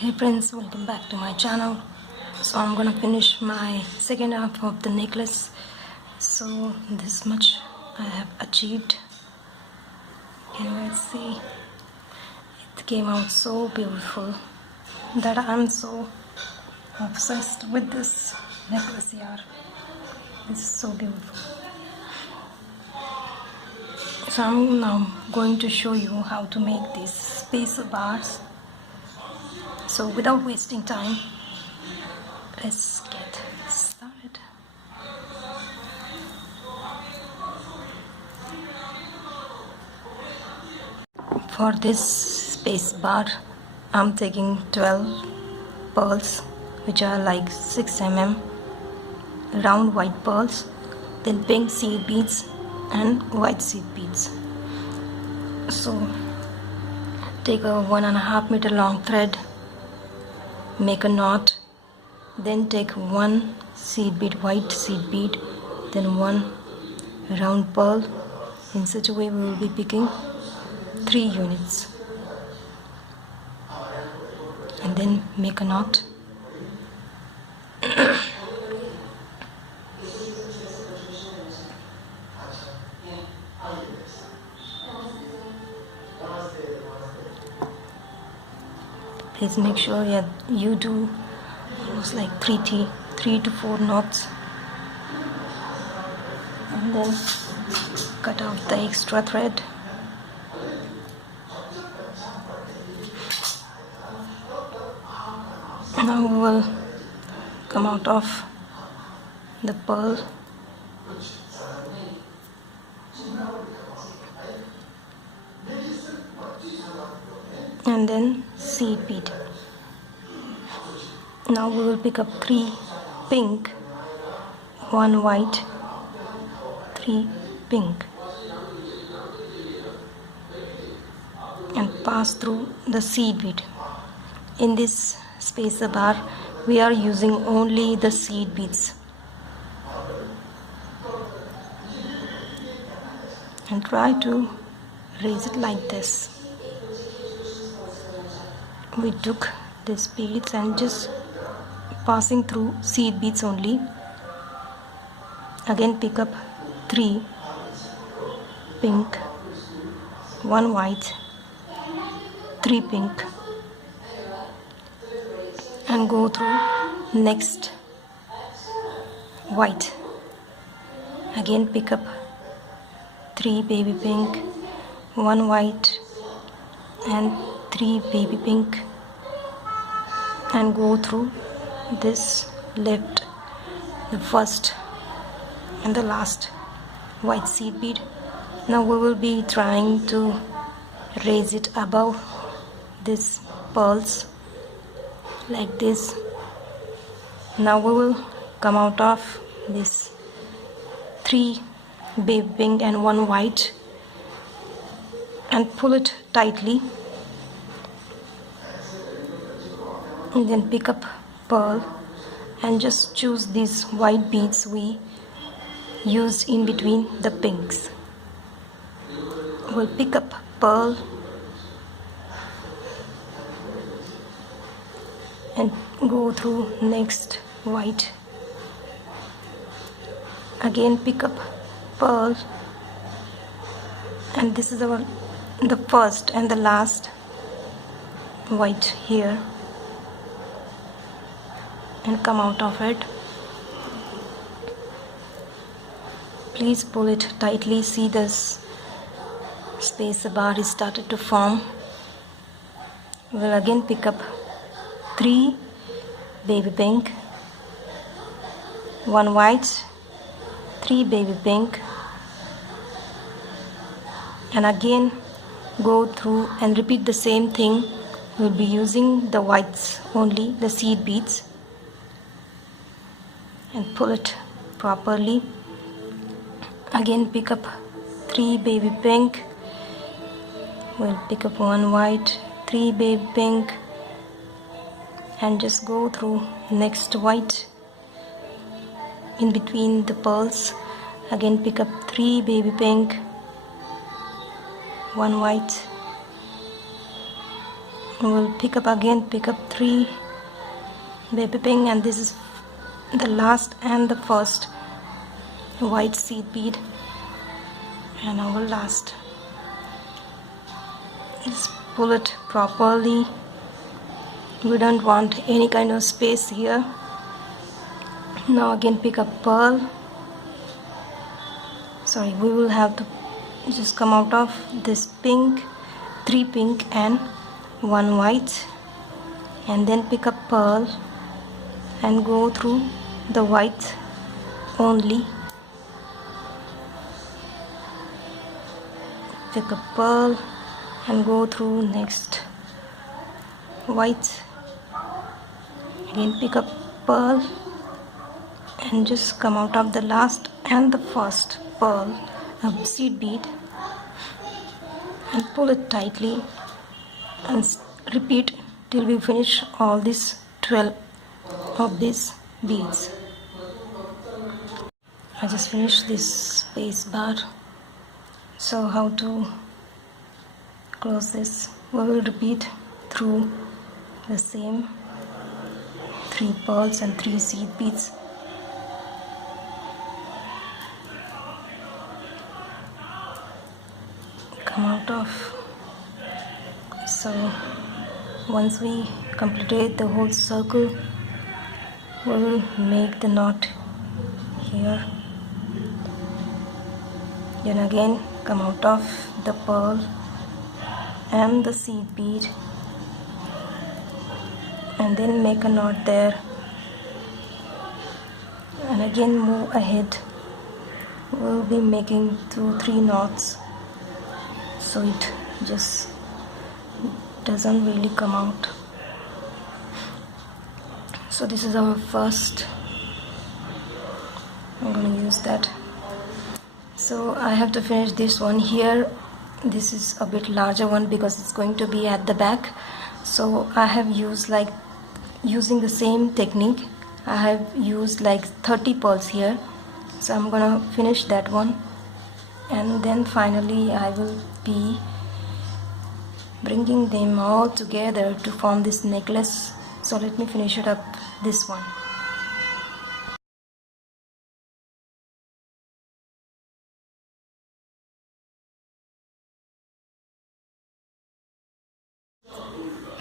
Hey friends, welcome back to my channel. So I'm gonna finish my second half of the necklace. So this much I have achieved. Can you guys see? It came out so beautiful that I'm so obsessed with this necklace here. This is so beautiful. So I'm now going to show you how to make these spacer bars. So without wasting time, let's get started. For this space bar, I'm taking 12 pearls, which are like 6 mm, round white pearls, then pink seed beads and white seed beads. So take a 1.5 meter long thread, make a knot, then take one seed bead, white seed bead, then one round pearl. In such a way we will be picking 3 units, and then make a knot. Please make sure you do almost like 3 to 4 knots, and then cut out the extra thread. Now we will come out of the pearl and then seed bead. Now we will pick up 3 pink, 1 white, 3 pink, and pass through the seed bead. In this spacer bar we are using only the seed beads, and try to raise it like this. We took these beads and just passing through seed beads only. Again pick up 3 pink, 1 white, 3 pink, and go through next white. Again pick up 3 baby pink, 1 white and 3 baby pink, and go through this left, the first and the last white seed bead. Now we will be trying to raise it above these pearls like this. Now we will come out of this 3 baby pink and 1 white and pull it tightly, and then pick up pearl and just choose these white beads we used in between the pinks. We'll pick up pearl and go through next white. Again pick up pearl, and this is the first and the last white here, and come out of it. Please pull it tightly. See, this spacer bar is started to form. We'll again pick up 3 baby pink, 1 white, 3 baby pink, and again go through and repeat the same thing. We'll be using the whites only, the seed beads, and pull it properly. Again pick up 3 baby pink, we'll pick up 1 white, 3 baby pink, and just go through next white in between the pearls. Again pick up 3 baby pink, 1 white, we'll pick up 3 baby pink, and this is the last and the first white seed bead, and our last. Just pull it properly. We don't want any kind of space here. Now again pick up pearl. Sorry, we will have to just come out of this pink, 3 pink and 1 white, and then pick up pearl and go through the white only. Pick up pearl and go through next white. Again pick up pearl and just come out of the last and the first pearl seed bead and pull it tightly, and repeat till we finish all these 12 of these beads. I just finished this space bar. So how to close this? We will repeat through the same 3 pearls and 3 seed beads. Come out of. So once we completed the whole circle, we will make the knot here. Then again come out of the pearl and the seed bead, and then make a knot there, and again move ahead. We'll be making 2-3 knots, so it just doesn't really come out. So this is our first. I'm going to use that. So I have to finish this one here. This is a bit larger one because it's going to be at the back. So I have used, like, using the same technique, I have used like 30 pearls here. So I'm gonna finish that one, and then finally I will be bringing them all together to form this necklace. So let me finish it up, this one.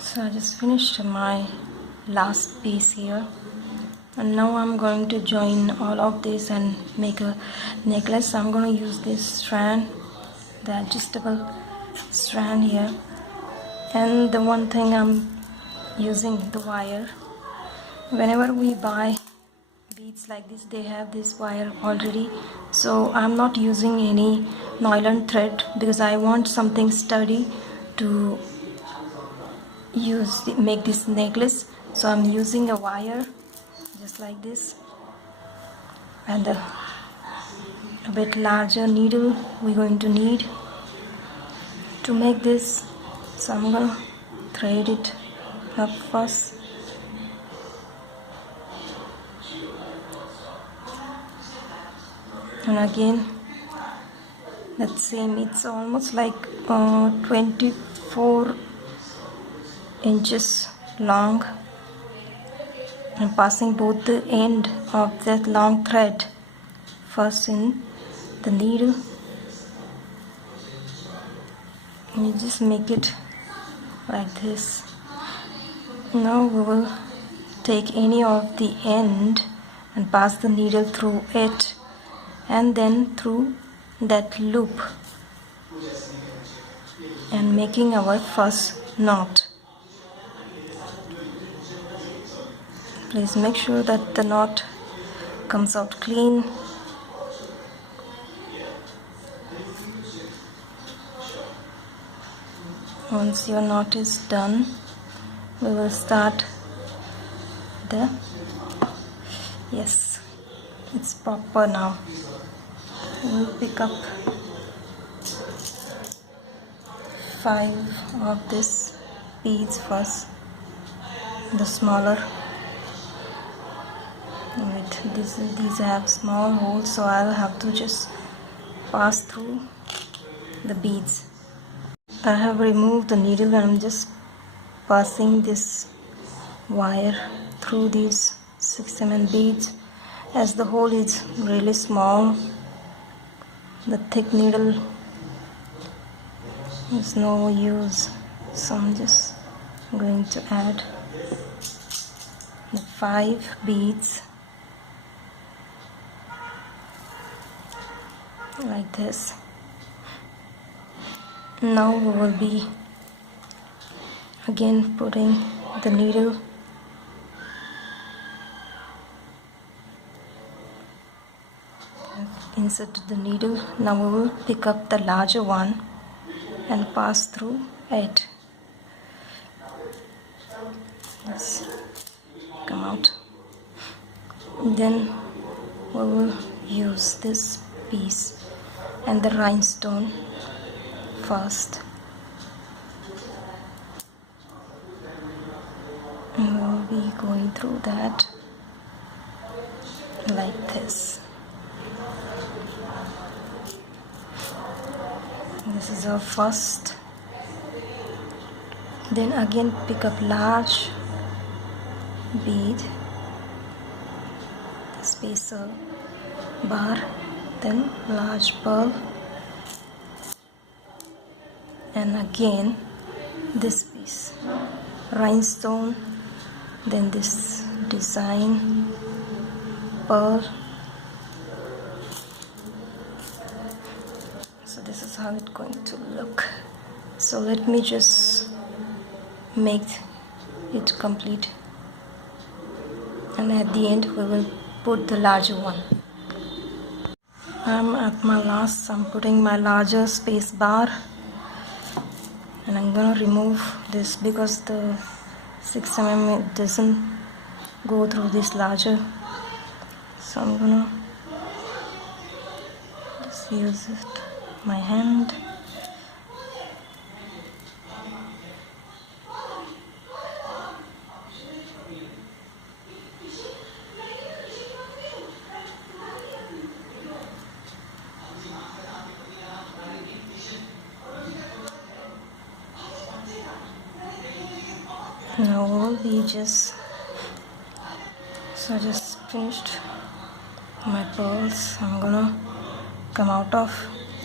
So I just finished my last piece here, and now I'm going to join all of this and make a necklace. I'm going to use this strand, the adjustable strand here, and the one thing I'm using the wire. Whenever we buy beads like this, they have this wire already, so I'm not using any nylon thread because I want something sturdy to make this necklace. So I'm using a wire just like this, and a bit larger needle we're going to need to make this. So I'm gonna thread it up first, and again that same, it's almost like 24 inches long. I'm passing both the end of that long thread first in the needle, and you just make it like this. Now we will take any of the end and pass the needle through it, and then through that loop, and making our first knot. Please make sure that the knot comes out clean. Once your knot is done, we will start the, yes, it's proper now. We'll pick up 5 of these beads first, the smaller. With these have small holes, so I'll have to just pass through the beads. I have removed the needle and I'm just passing this wire through these 6 mm beads. As the hole is really small, the thick needle is no use, so I'm just going to add the 5 beads like this. Now we will be again putting the needle inserted the needle. Now we will pick up the larger one and pass through it. Let's come out. Then we will use this piece and the rhinestone first. And we will be going through that like this. This is our first. Then again pick up large bead, spacer bar, then large pearl, and again this piece, rhinestone, then this design pearl. So this is how it's going to look. So let me just make it complete, and at the end we will put the larger one. I'm at my last. I'm putting my larger space bar, and I'm gonna remove this because the 6 mm it doesn't go through this larger, so I'm gonna just use it my hand. Now we just finished my pearls. I'm gonna come out of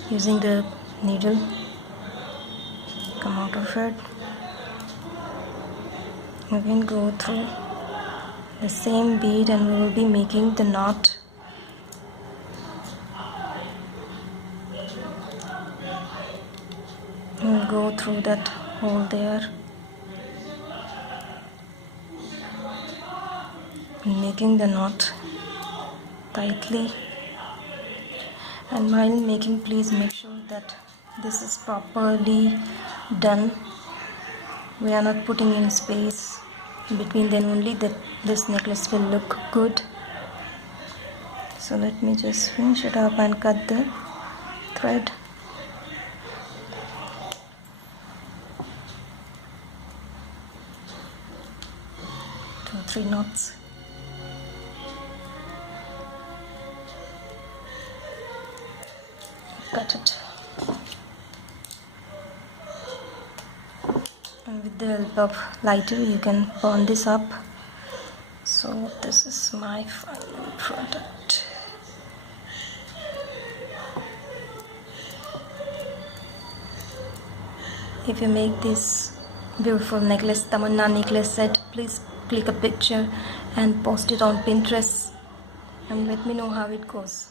using the needle, come out of it. We can go through the same bead and we will be making the knot. We'll go through that hole there, making the knot tightly. And while making, please make sure that this is properly done. We are not putting in space between, then only that this necklace will look good. So let me just finish it up and cut the thread. Two, 3 knots. Cut it, and with the help of lighter you can burn this up. So this is my final product. If you make this beautiful necklace, Tamanna necklace set, please click a picture and post it on Pinterest and let me know how it goes.